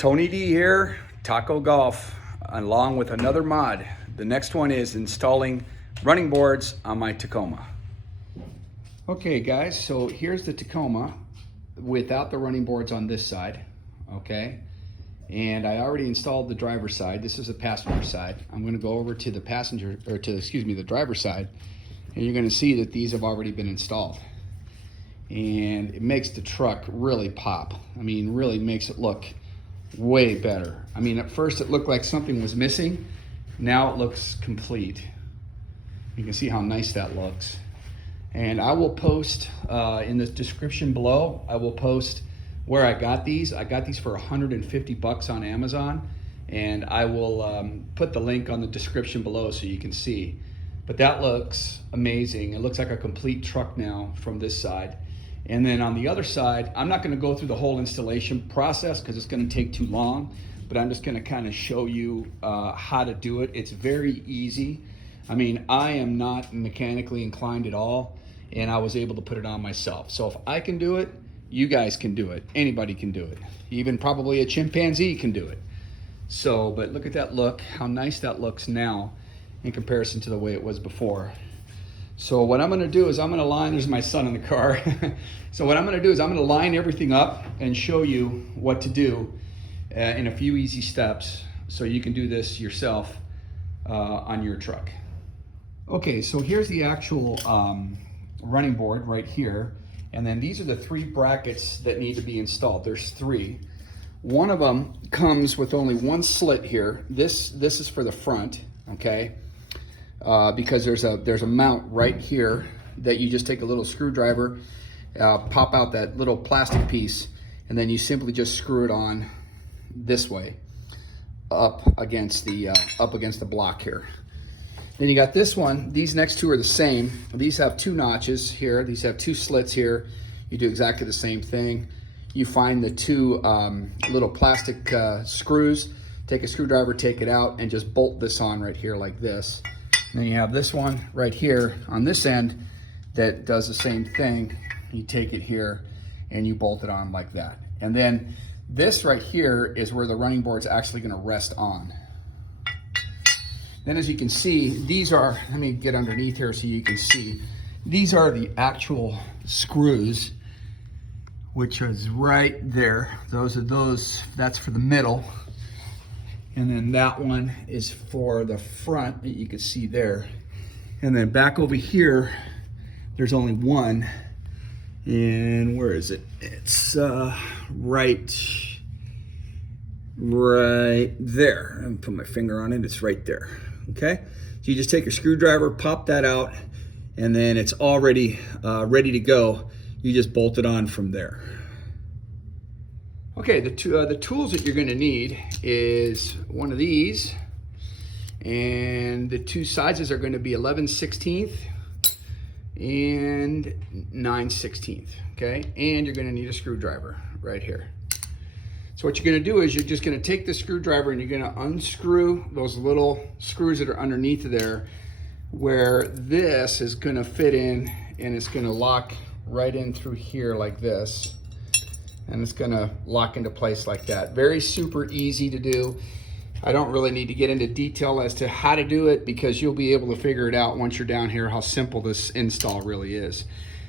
Tony D here, Taco Golf, along with another mod. The next one is installing running boards on my Tacoma. Okay guys, so here's the Tacoma without the running boards on this side, okay? And I already installed the driver's side. This is the passenger side. I'm gonna go over to the the driver's side, and you're gonna see that these have already been installed. And it makes the truck really pop. I mean, really makes it look way better. I mean, at first it looked like something was missing. Now it looks complete. You can see how nice that looks. And I will post in the description below, I will post where I got these. I got these for 150 bucks on Amazon, and I will put the link on the description below so you can see. But that looks amazing. It looks like a complete truck now from this side. And then on the other side, I'm not gonna go through the whole installation process because it's gonna take too long, but I'm just gonna kind of show you how to do it. It's very easy. I mean, I am not mechanically inclined at all, and I was able to put it on myself. So if I can do it, you guys can do it. Anybody can do it. Even probably a chimpanzee can do it. So, but look at that look, how nice that looks now in comparison to the way it was before. So what I'm gonna do is I'm gonna line, there's my son in the car. So what I'm gonna do is I'm gonna line everything up and show you what to do in a few easy steps so you can do this yourself on your truck. Okay, so here's the actual running board right here. And then these are the 3 brackets that need to be installed. There's 3. One of them comes with only 1 slit here. This is for the front, okay? Because there's a mount right here that you just take a little screwdriver, pop out that little plastic piece, and then you simply just screw it on this way up against the block here. Then you got this one. These next 2 are the same. These have 2 notches here. These have 2 slits here. You do exactly the same thing. You find the 2 little plastic screws, take a screwdriver, take it out, and just bolt this on right here like this. And then you have this one right here on this end that does the same thing. You take it here and you bolt it on like that. And then this right here is where the running board's actually gonna rest on. Then as you can see, these are, let me get underneath here so you can see, these are the actual screws, which is right there. That's for the middle. And then that one is for the front that you can see there. And then back over here, there's only 1. And where is it? It's right there. I'm put my finger on it, it's right there, okay? So you just take your screwdriver, pop that out, and then it's already ready to go. You just bolt it on from there. Okay, the tools that you're gonna need is one of these, and the 2 sizes are gonna be 11/16 and 9/16, okay? And you're gonna need a screwdriver right here. So what you're gonna do is you're just gonna take the screwdriver and you're gonna unscrew those little screws that are underneath of there, where this is gonna fit in, and it's gonna lock right in through here like this. And it's gonna lock into place like that. Very super easy to do. I don't really need to get into detail as to how to do it because you'll be able to figure it out once you're down here how simple this install really is.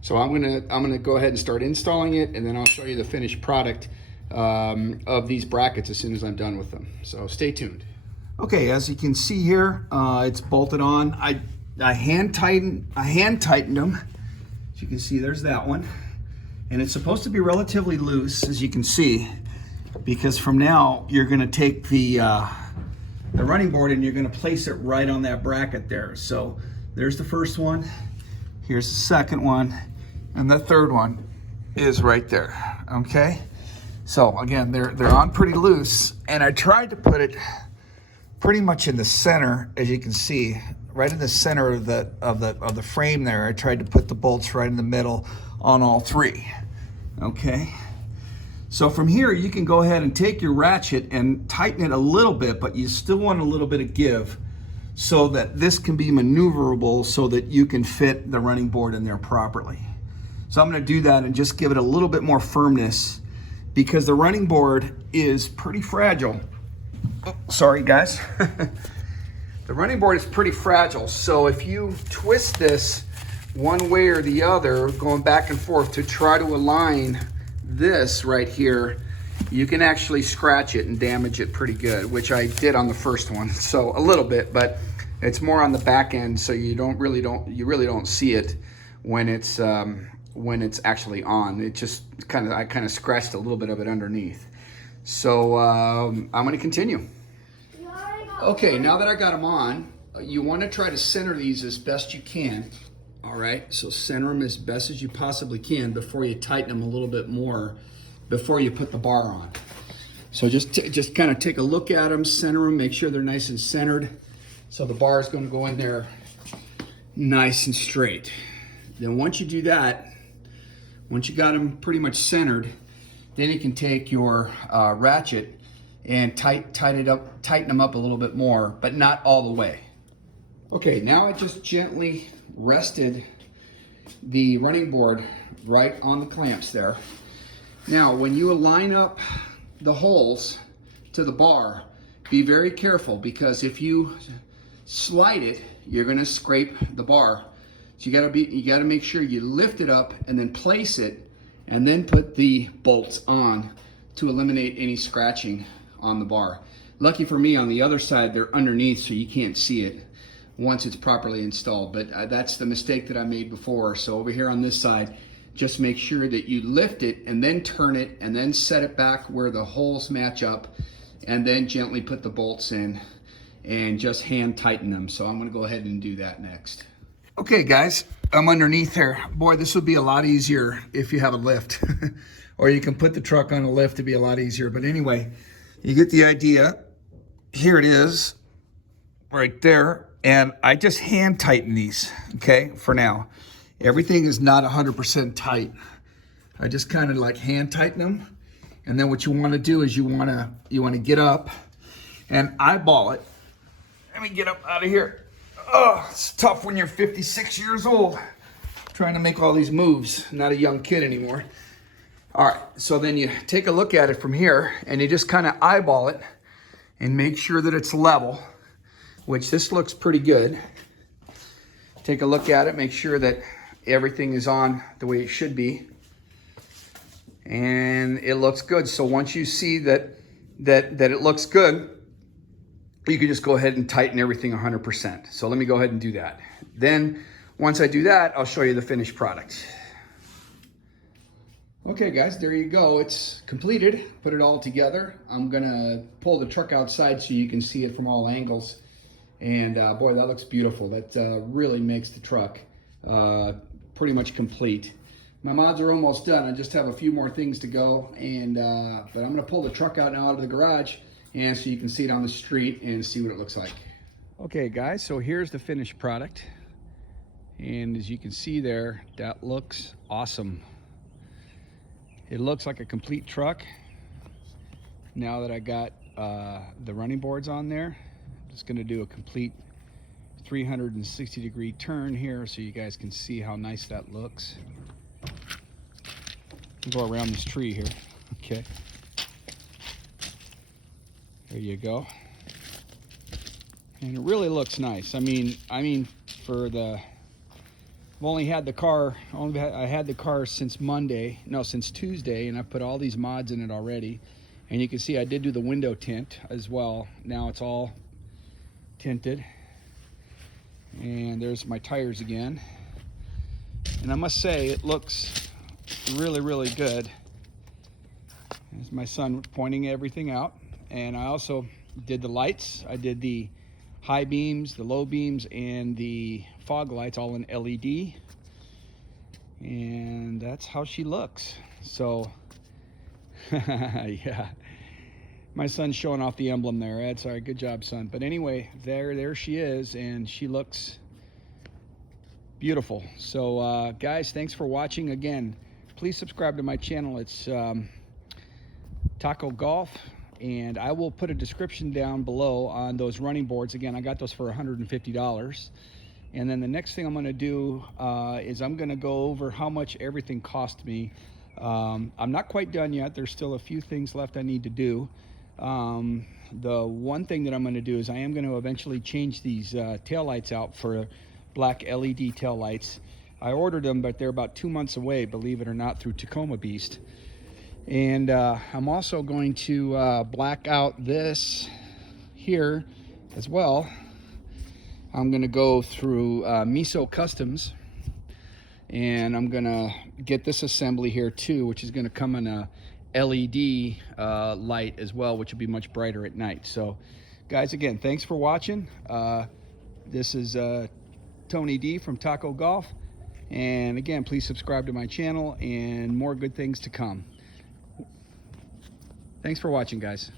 So I'm gonna go ahead and start installing it, and then I'll show you the finished product of these brackets as soon as I'm done with them. So stay tuned. Okay, as you can see here, it's bolted on. I hand tightened them. As you can see, there's that one. And it's supposed to be relatively loose, as you can see, because from now you're gonna take the running board and you're gonna place it right on that bracket there. So there's the first one, here's the second one, and the third one is right there, okay? So again, they're on pretty loose, and I tried to put it pretty much in the center, as you can see, right in the center of the frame there. I tried to put the bolts right in the middle on all 3, okay? So from here, you can go ahead and take your ratchet and tighten it a little bit, but you still want a little bit of give so that this can be maneuverable so that you can fit the running board in there properly. So I'm gonna do that and just give it a little bit more firmness because the running board is pretty fragile. Oh, sorry guys. The running board is pretty fragile, so if you twist this one way or the other, going back and forth to try to align this right here, you can actually scratch it and damage it pretty good, which I did on the first one. So a little bit, but it's more on the back end, so you really don't see it when it's actually on. It just I kind of scratched a little bit of it underneath. So I'm going to continue. Okay, now that I got them on, you want to try to center these as best you can. All right, so center them as best as you possibly can before you tighten them a little bit more before you put the bar on. So just kind of take a look at them, center them, make sure they're nice and centered. So the bar is going to go in there nice and straight. Then once you do that, once you got them pretty much centered, then you can take your ratchet and tighten them up a little bit more, but not all the way. Okay, now I just gently rested the running board right on the clamps there. Now, when you line up the holes to the bar, be very careful, because if you slide it, you're gonna scrape the bar. So you gotta make sure you lift it up and then place it, and then put the bolts on to eliminate any scratching on the bar. Lucky for me, on the other side, they're underneath, so you can't see it once it's properly installed. But that's the mistake that I made before. So over here on this side, just make sure that you lift it and then turn it and then set it back where the holes match up, and then gently put the bolts in and just hand tighten them. So I'm gonna go ahead and do that next. Okay guys, I'm underneath here. Boy, this would be a lot easier if you have a lift. Or you can put the truck on a lift, it'd be a lot easier. But anyway, you get the idea. Here it is, right there. And I just hand tighten these, okay, for now. Everything is not 100% tight. I just kind of like hand tighten them. And then what you want to do is you want to get up and eyeball it. Let me get up out of here. Oh, it's tough when you're 56 years old, trying to make all these moves. Not a young kid anymore. All right, so then you take a look at it from here and you just kind of eyeball it and make sure that it's level, which this looks pretty good. Take a look at it, make sure that everything is on the way it should be. And it looks good. So once you see that it looks good, you can just go ahead and tighten everything 100%. So let me go ahead and do that. Then once I do that, I'll show you the finished product. Okay guys, there you go. It's completed. Put it all together. I'm gonna pull the truck outside so you can see it from all angles. And boy, that looks beautiful. That really makes the truck pretty much complete. My mods are almost done. I just have a few more things to go. And but I'm gonna pull the truck out now out of the garage, and so you can see it on the street and see what it looks like. Okay guys, so here's the finished product. And as you can see there, that looks awesome. It looks like a complete truck. Now that I got the running boards on there, I'm just gonna do a complete 360-degree turn here so you guys can see how nice that looks. Go around this tree here, okay. There you go. And it really looks nice. I mean, for the, I've only had the car, I had the car since Tuesday, and I put all these mods in it already. And you can see I did do the window tint as well. Now it's all tinted. And there's my tires again. And I must say, it looks really, really good. There's my son pointing everything out. And I also did the lights. I did the high beams, the low beams, and the fog lights all in LED. And that's how she looks. So, yeah. My son's showing off the emblem there, Ed. Sorry, good job, son. But anyway, there she is, and she looks beautiful. So, guys, thanks for watching. Again, please subscribe to my channel. It's Taco Golf. And I will put a description down below on those running boards. Again, I got those for $150. And then the next thing I'm going to do is I'm going to go over how much everything cost me I'm not quite done yet. There's still a few things left I need to do. The one thing that I'm going to do is I am going to eventually change these taillights out for black LED taillights. I ordered them, but they're about 2 months away, believe it or not, through Tacoma Beast. And I'm also going to black out this here as well. I'm going to go through Miso Customs, and I'm going to get this assembly here too, which is going to come in a LED light as well, which will be much brighter at night. So guys, again, thanks for watching. This is Tony D from Taco Golf, and again, please subscribe to my channel and more good things to come. Thanks for watching, guys.